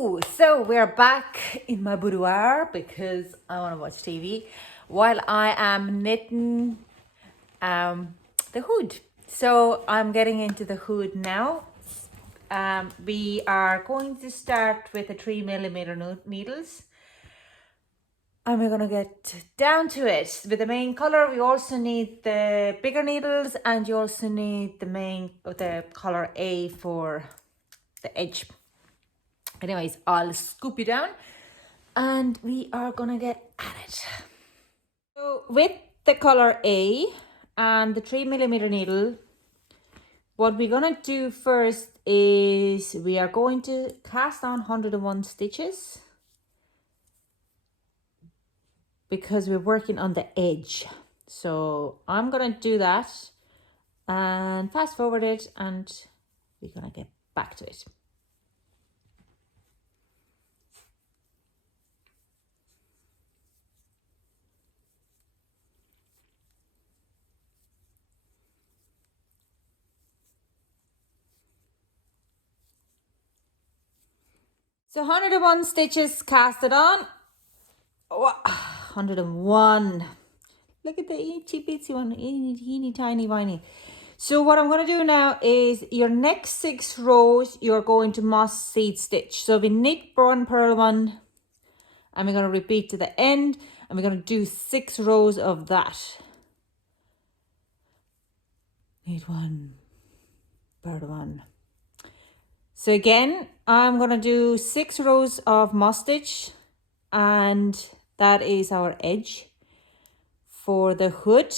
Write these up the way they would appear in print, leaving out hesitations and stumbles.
So we're back in my boudoir because I want to watch TV while I am knitting the hood. So I'm getting into the hood now. We are going to start with the 3mm needles. And we're going to get down to it. With the main color, we also need the bigger needles, and you also need the color A for the edge. Anyways, I'll scoop you down and we are gonna get at it. So with the color A and the 3mm needle, what we're gonna do first is we are going to cast on 101 stitches because we're working on the edge. So I'm gonna do that and fast forward it, and we're gonna get back to it. So 101 stitches casted on. Oh, 101. Look at the itchy bitsy one, teeny tiny whiny. So what I'm going to do now is your next 6 rows, you're going to moss seed stitch. So we knit one purl one, and we're going to repeat to the end, and we're going to do 6 rows of that. Knit one, purl one. So again, I'm going to do 6 rows of moss stitch, and that is our edge for the hood.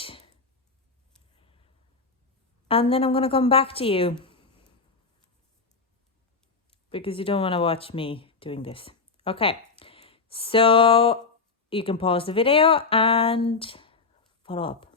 And then I'm going to come back to you because you don't want to watch me doing this. Okay, so you can pause the video and follow up.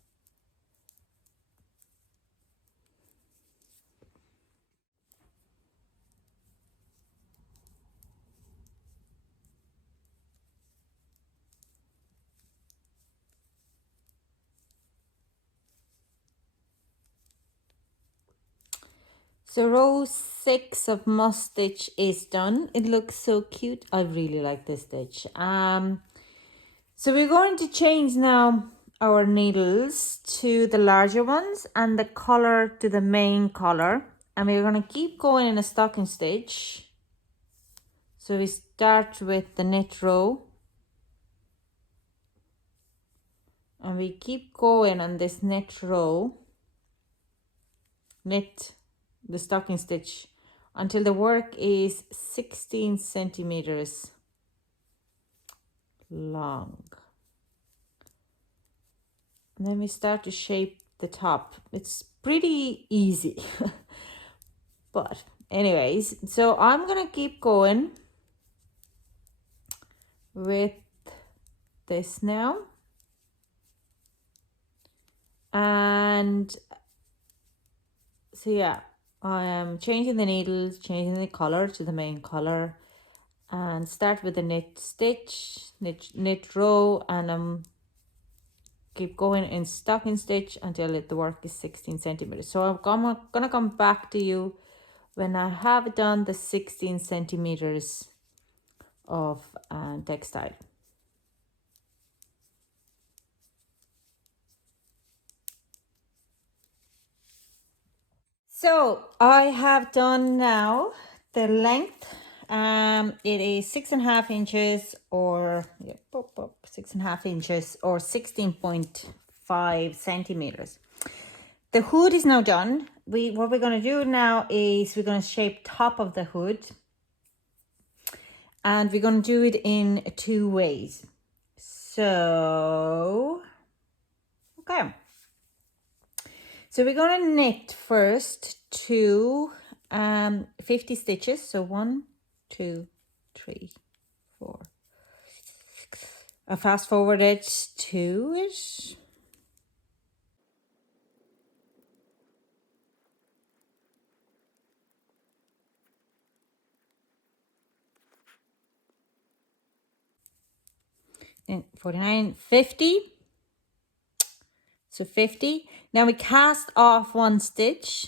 So row 6 of moss stitch is done. It looks so cute. I really like this stitch. So we're going to change now our needles to the larger ones and the color to the main color. And we're going to keep going in a stocking stitch. So we start with the knit row. And we keep going on this knit row. Knit the stocking stitch until the work is 16 centimeters long. And then we start to shape the top. It's pretty easy. But anyways, so I'm gonna keep going with this now. And so yeah, I am changing the needles, changing the color to the main color, and start with the knit stitch, knit row, and keep going in stocking stitch until the work is 16 centimeters. So I'm gonna come back to you when I have done the 16 centimeters of textile. So I have done now the length. It is 6.5 inches or 6.5 inches or 16.5 centimeters. The hood is now done. What we're going to do now is we're going to shape top of the hood, and we're going to do it in 2 ways. So okay. So we're going to knit first to 50 stitches. So 1, 2, 3, 4. I fast forward it to it. And 49, 50. So 50. Now we cast off 1 stitch.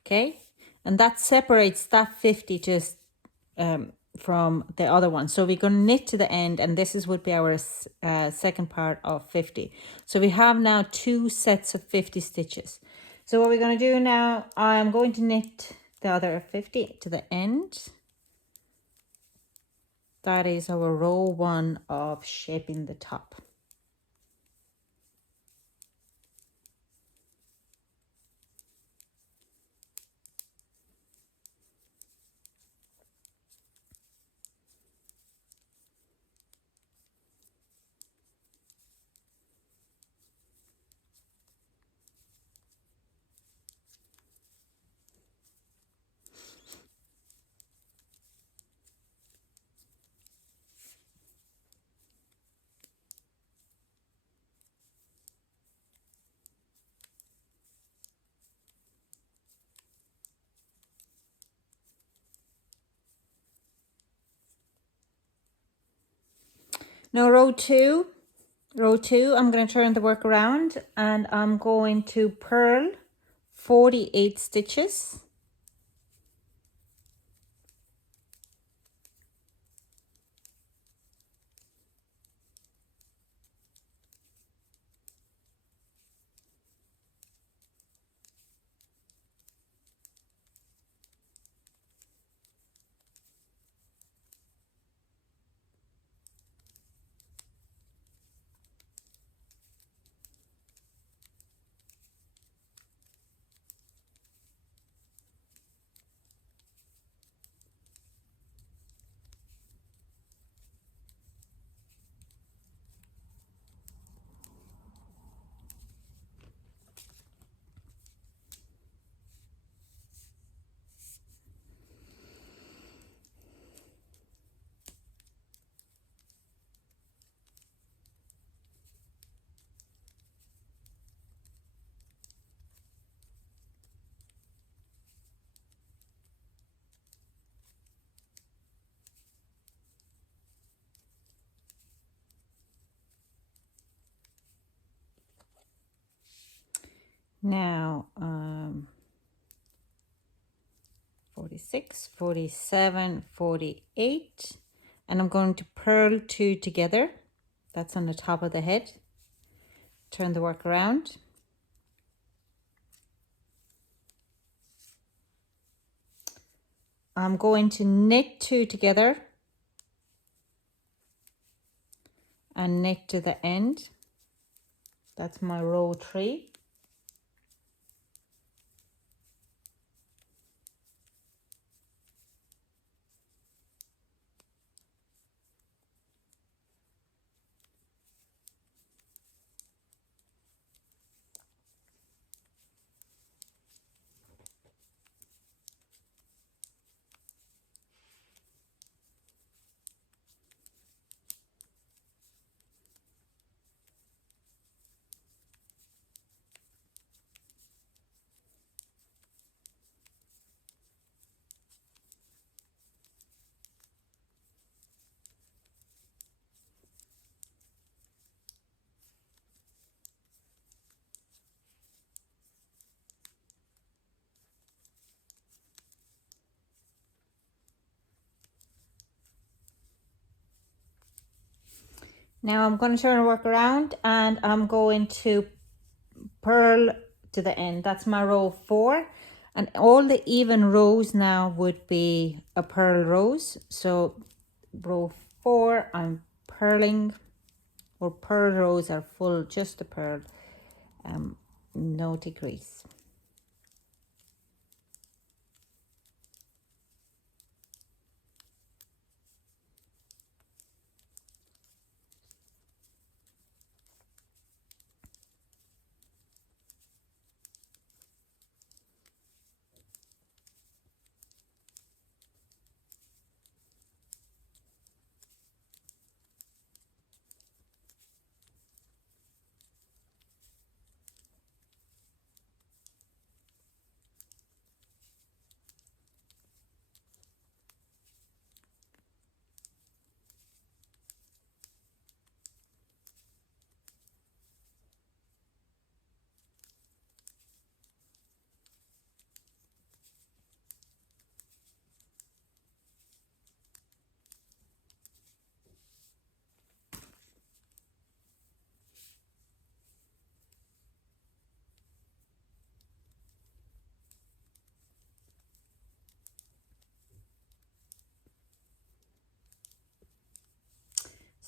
Okay. And that separates that 50 just from the other one. So we're going to knit to the end, and this is would be our second part of 50. So we have now 2 sets of 50 stitches. So what we're going to do now, I'm going to knit the other 50 to the end. That is our row 1 of shaping the top. Now row 2, I'm going to turn the work around, and I'm going to purl 48 stitches. Now 46, 47, 48, and I'm going to purl 2 together. That's on the top of the head. Turn the work around. I'm going to knit 2 together and knit to the end. That's my row 3. Now I'm going to turn the work around, and I'm going to purl to the end. That's my row 4, and all the even rows now would be a purl rows. So row 4, I'm purling, or purl rows are full, just a purl, no decrease.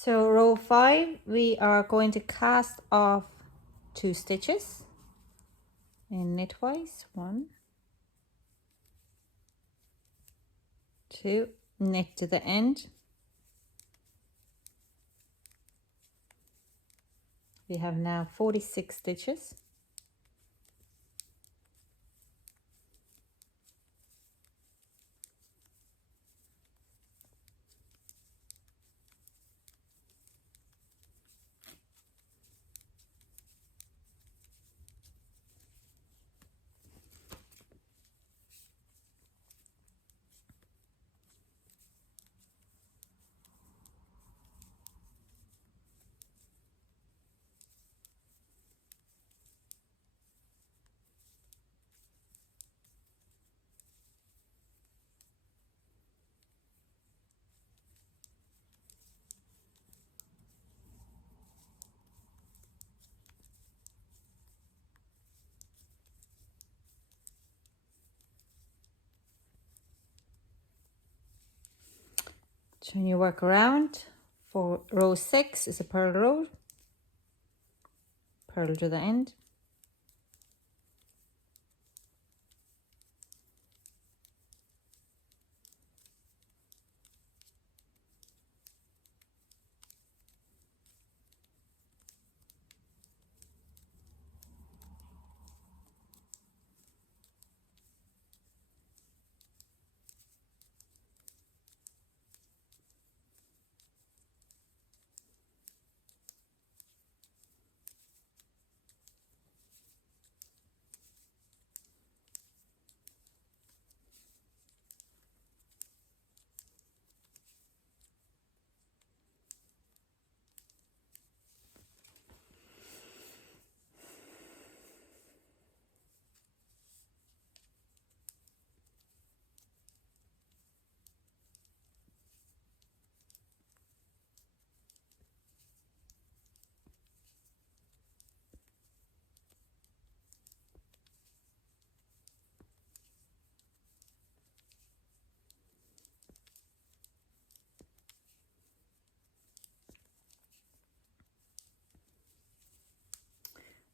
So row 5, we are going to cast off 2 stitches in knitwise. 1, 2, knit to the end. We have now 46 stitches. Turn your work around. For row 6 is a purl row. Purl to the end.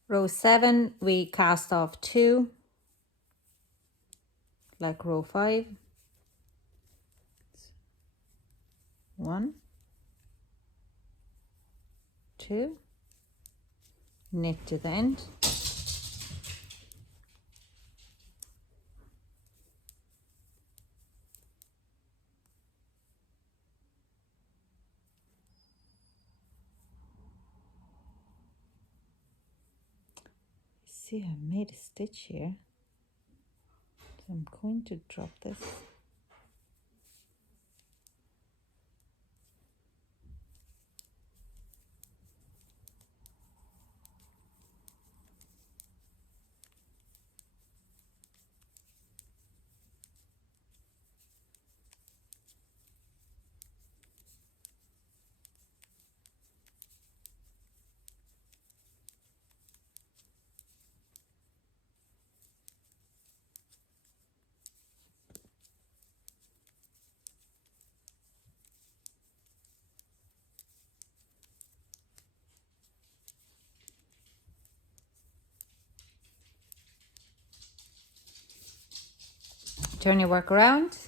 Row 7, we cast off 2, like row 5. 1, 2, knit to the end. See, I made a stitch here, so I'm going to drop this. Turn your work around.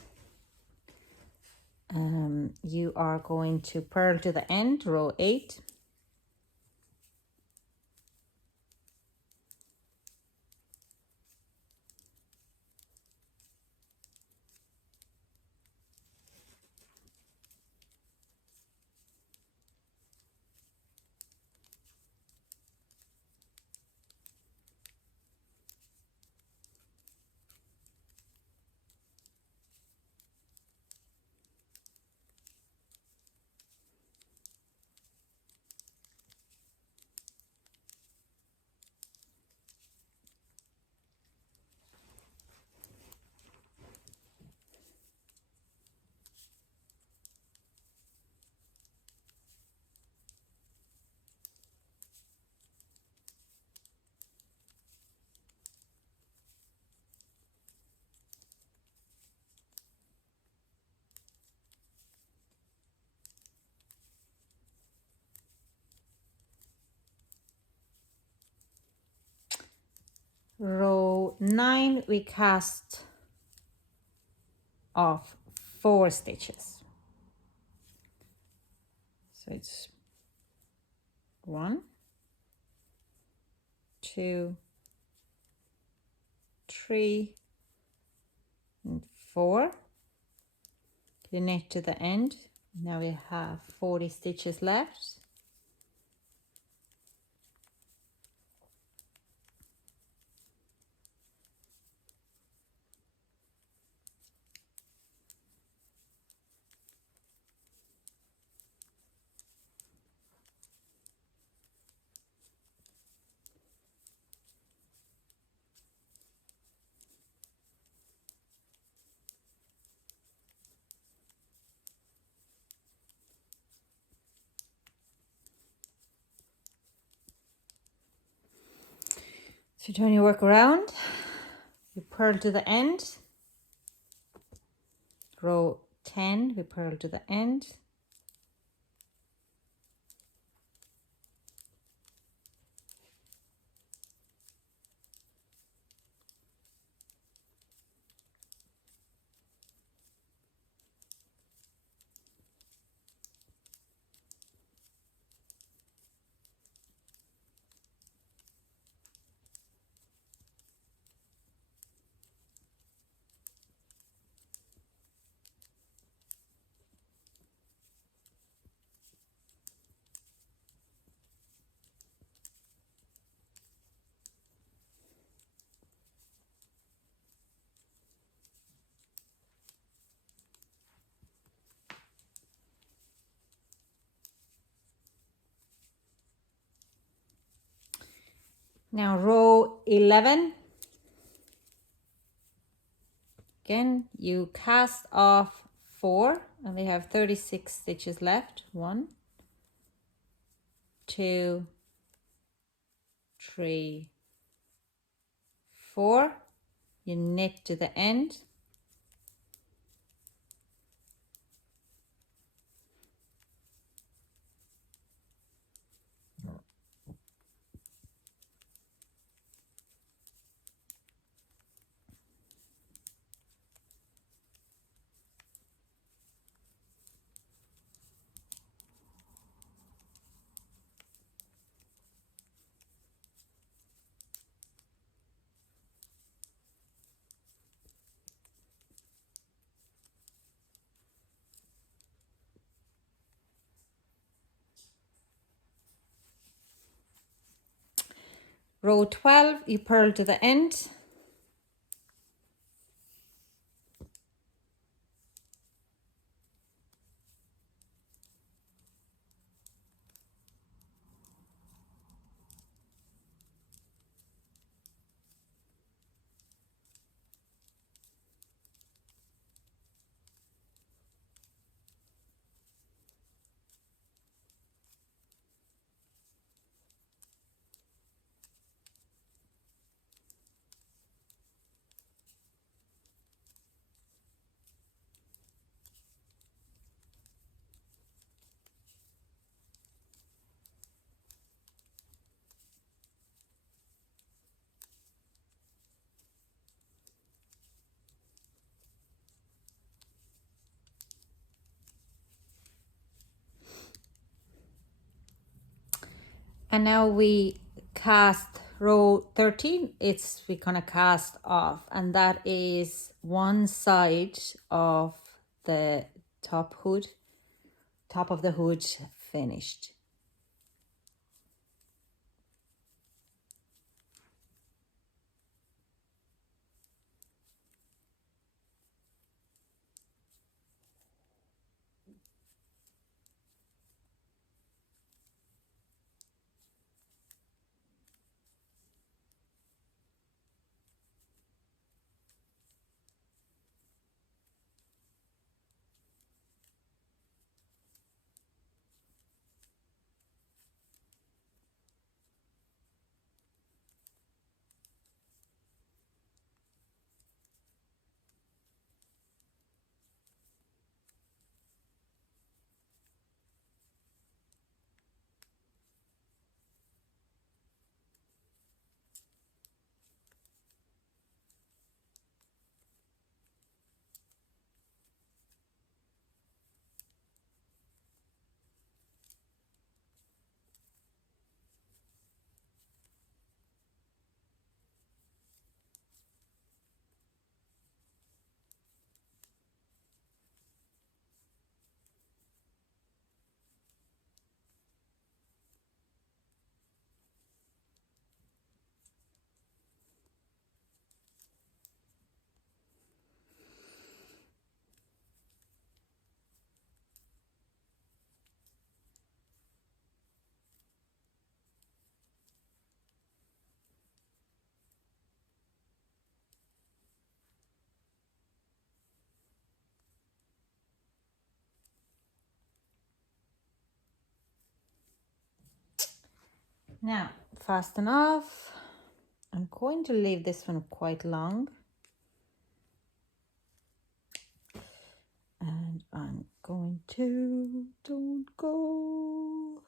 You are going to purl to the end, row 8. Row 9, we cast off 4 stitches. So it's 1, 2, 3, and 4. You knit to the end. Now we have 40 stitches left. So turn your work around, you purl to the end, row 10, we purl to the end, now row 11, again you cast off 4 and we have 36 stitches left. 1, 2, 3, 4. You knit to the end, row 12, you purl to the end, and now we cast row 13. We're gonna cast off, and that is one side of the top of the hood finished. Now fasten off. I'm going to leave this one quite long, and I'm going to, don't go.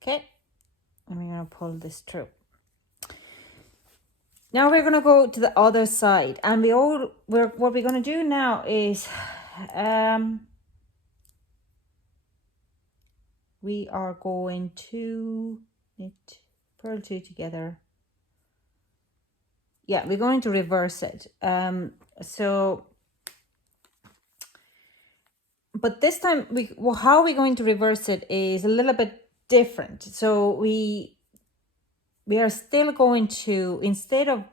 Okay, and we're going to pull this through. Now we're going to go to the other side, and what we're going to do now is we are going to knit, purl two together. Yeah, we're going to reverse it. But this time how we're going to reverse it is a little bit different. So we are still going to, instead of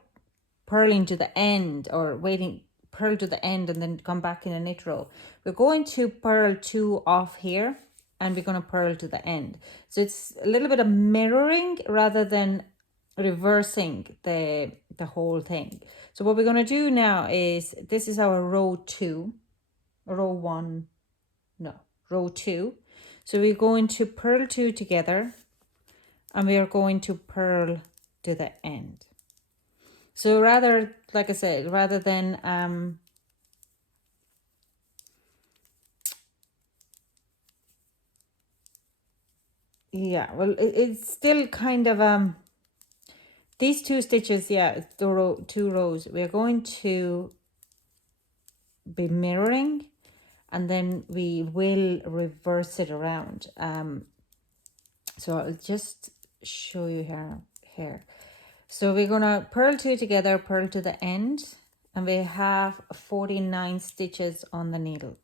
purling to the end or waiting, purl to the end and then come back in a knit row, we're going to purl two off here, and we're going to purl to the end. So it's a little bit of mirroring rather than reversing the whole thing. So what we're going to do now is, this is our row two, row two. So we're going to purl two together, and we are going to purl to the end. So rather, like I said, rather than yeah, well, it's still kind of these two stitches, yeah, it's the two rows. We're going to be mirroring, and then we will reverse it around. So I'll just show you here. So we're gonna purl two together, purl to the end, and we have 49 stitches on the needle.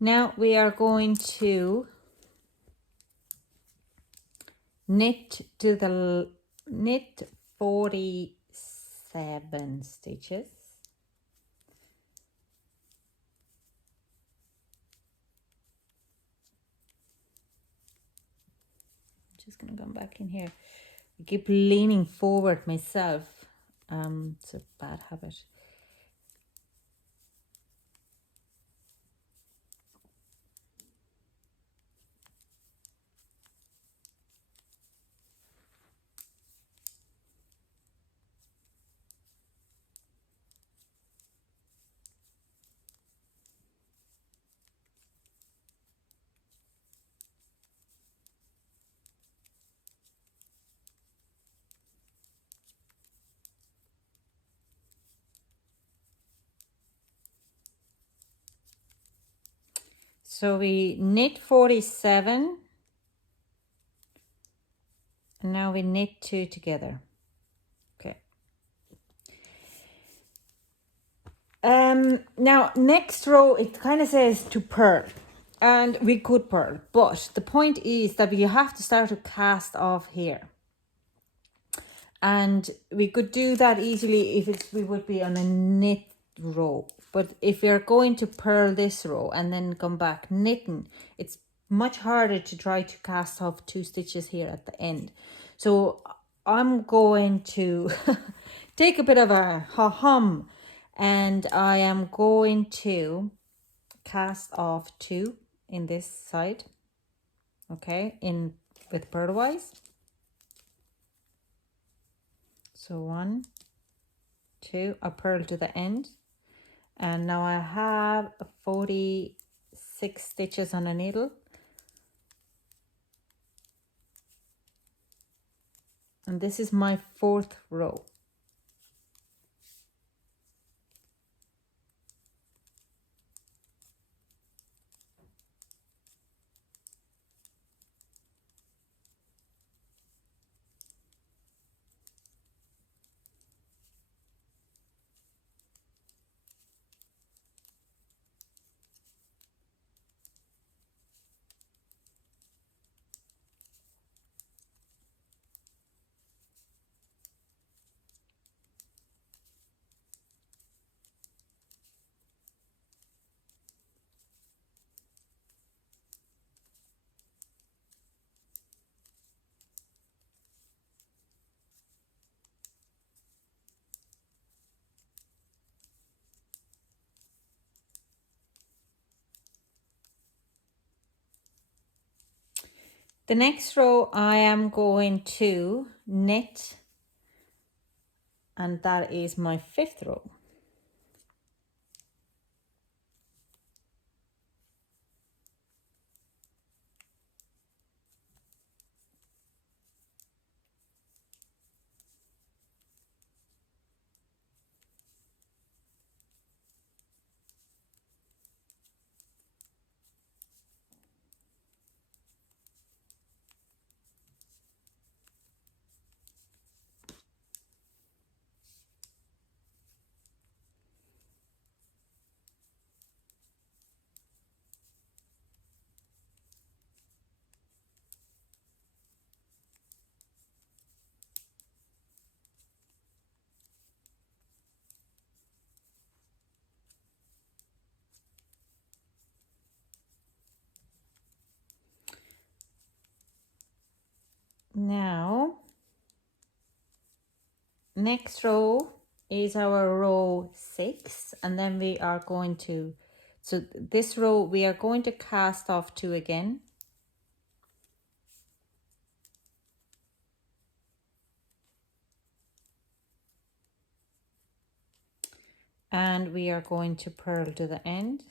Now we are going to knit 47 stitches. I'm just gonna come back in here. I keep leaning forward myself. It's a bad habit. So we knit 47, and now we knit two together. Okay. Now next row, it kind of says to purl, and we could purl, but the point is that you have to start to cast off here. And we could do that easily if we would be on a knit row. But if you're going to purl this row and then come back knitting, it's much harder to try to cast off two stitches here at the end. So I'm going to take a bit of a hum, and I am going to cast off two in this side, okay, in with purlwise. So 1, 2, I purl to the end, and now I have 46 stitches on a needle, and this is my 4th row. The next row I am going to knit, and that is my 5th row. Now, next row is our row 6, and then we are going to, so this row we are going to cast off 2 again. And we are going to purl to the end.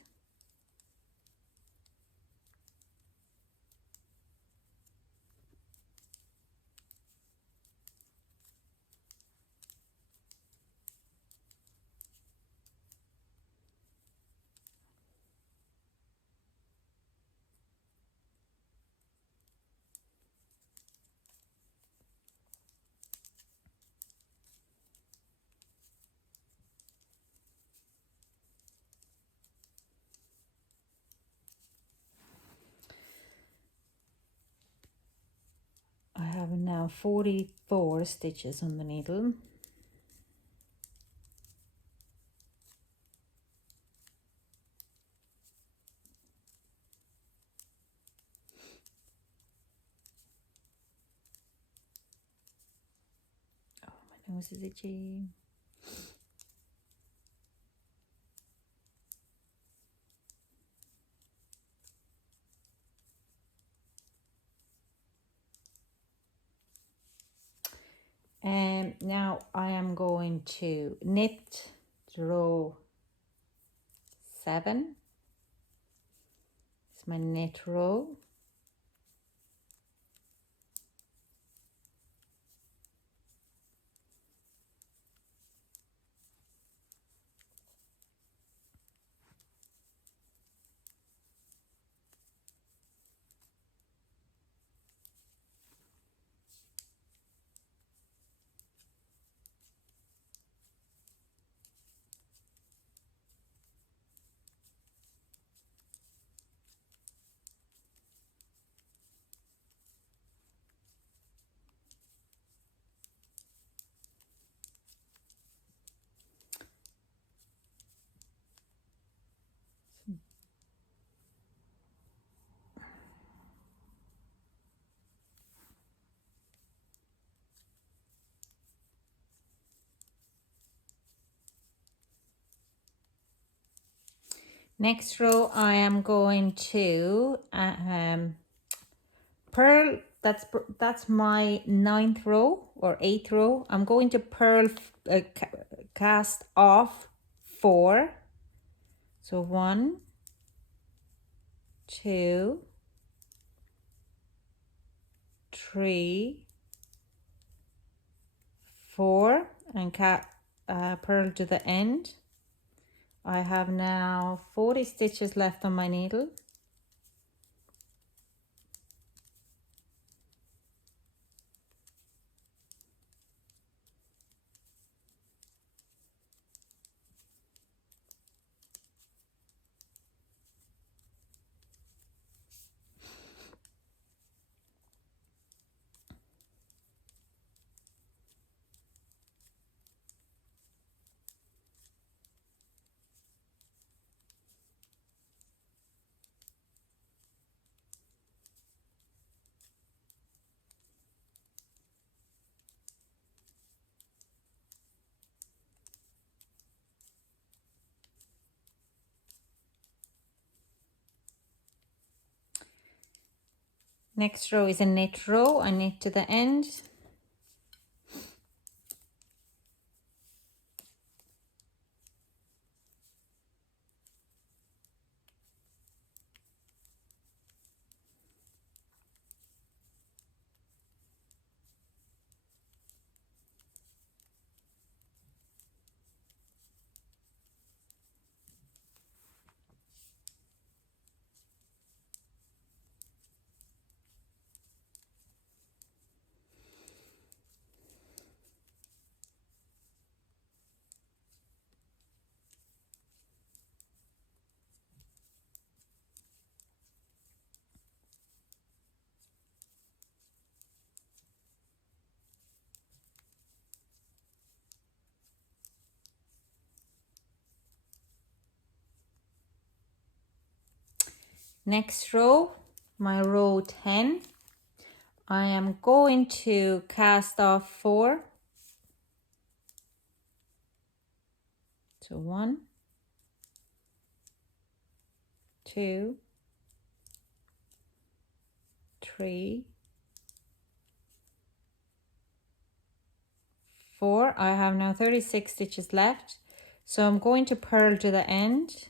I have now 44 stitches on the needle. Oh, my nose is itchy. And now I am going to knit row 7. It's my knit row. Next row I am going to purl. That's my 9th row or 8th row. I'm going to purl, cast off 4. So 1, 2, 3, 4, and purl to the end. I have now 40 stitches left on my needle. Next row is a knit row. I knit to the end. Next row, my row 10, I am going to cast off 4. So 1, 2, 3, 4. I have now 36 stitches left. So I'm going to purl to the end.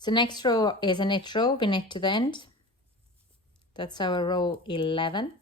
So next row is a knit row, we knit to the end. That's our row 11.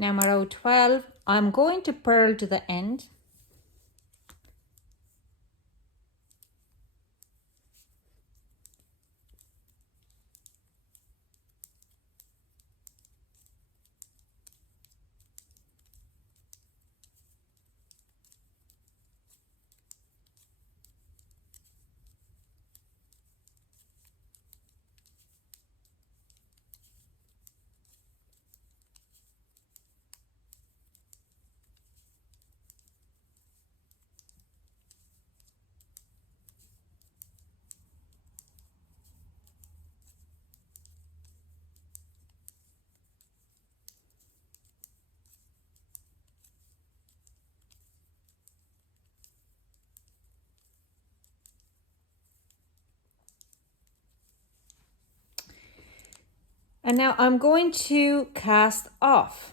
Now my row 12, I'm going to purl to the end. And now I'm going to cast off.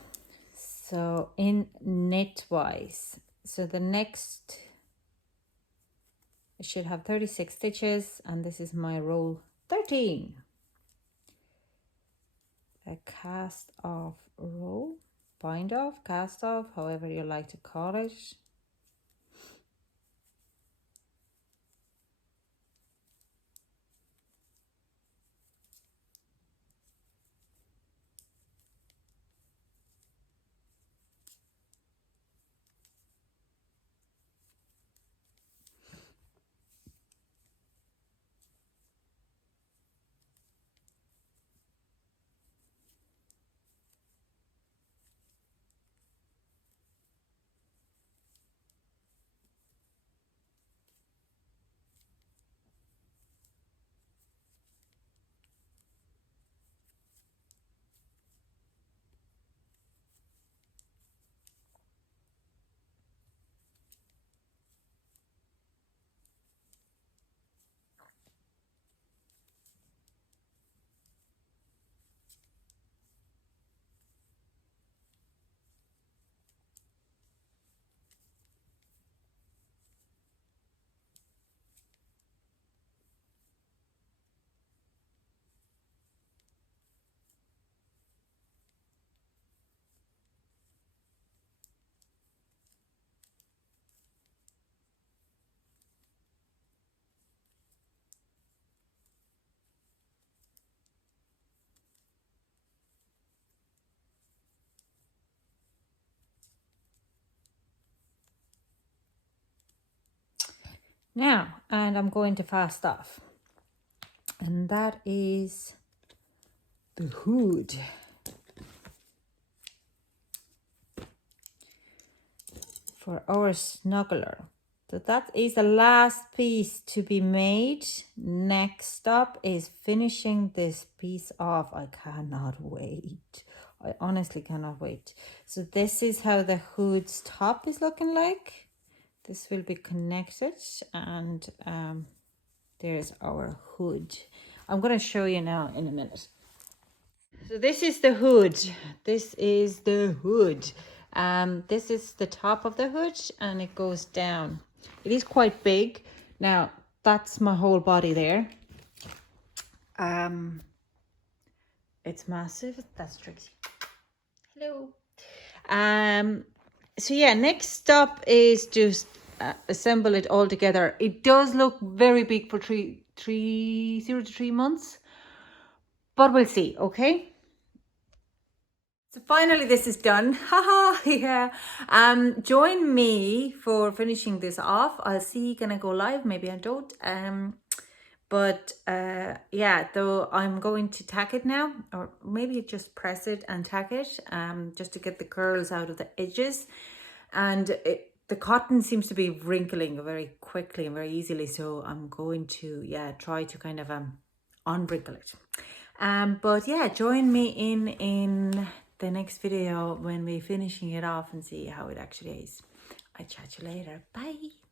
So in knitwise. So the next, I should have 36 stitches, and this is my row 13. A cast off row, bind off, cast off, however you like to call it. Now, and I'm going to fast off. And that is the hood. For our snuggler. So that is the last piece to be made. Next up is finishing this piece off. I cannot wait. I honestly cannot wait. So this is how the hood's top is looking like. This will be connected, and there's our hood. I'm going to show you now in a minute. So this is the hood. This is the hood. This is the top of the hood, and it goes down. It is quite big. Now, that's my whole body there. It's massive. That's Trixie. Hello. So yeah, next up is just assemble it all together. It does look very big for 0 to 3 months, but we'll see. Okay. So finally this is done. Haha, yeah. Join me for finishing this off. I'll see, can I go live? Maybe I don't. But yeah, though I'm going to tack it now, or maybe just press it and tack it, just to get the curls out of the edges. And the cotton seems to be wrinkling very quickly and very easily, so I'm going to, yeah, try to kind of unwrinkle it. But yeah, join me in the next video when we're finishing it off and see how it actually is. I'll chat to you later. Bye.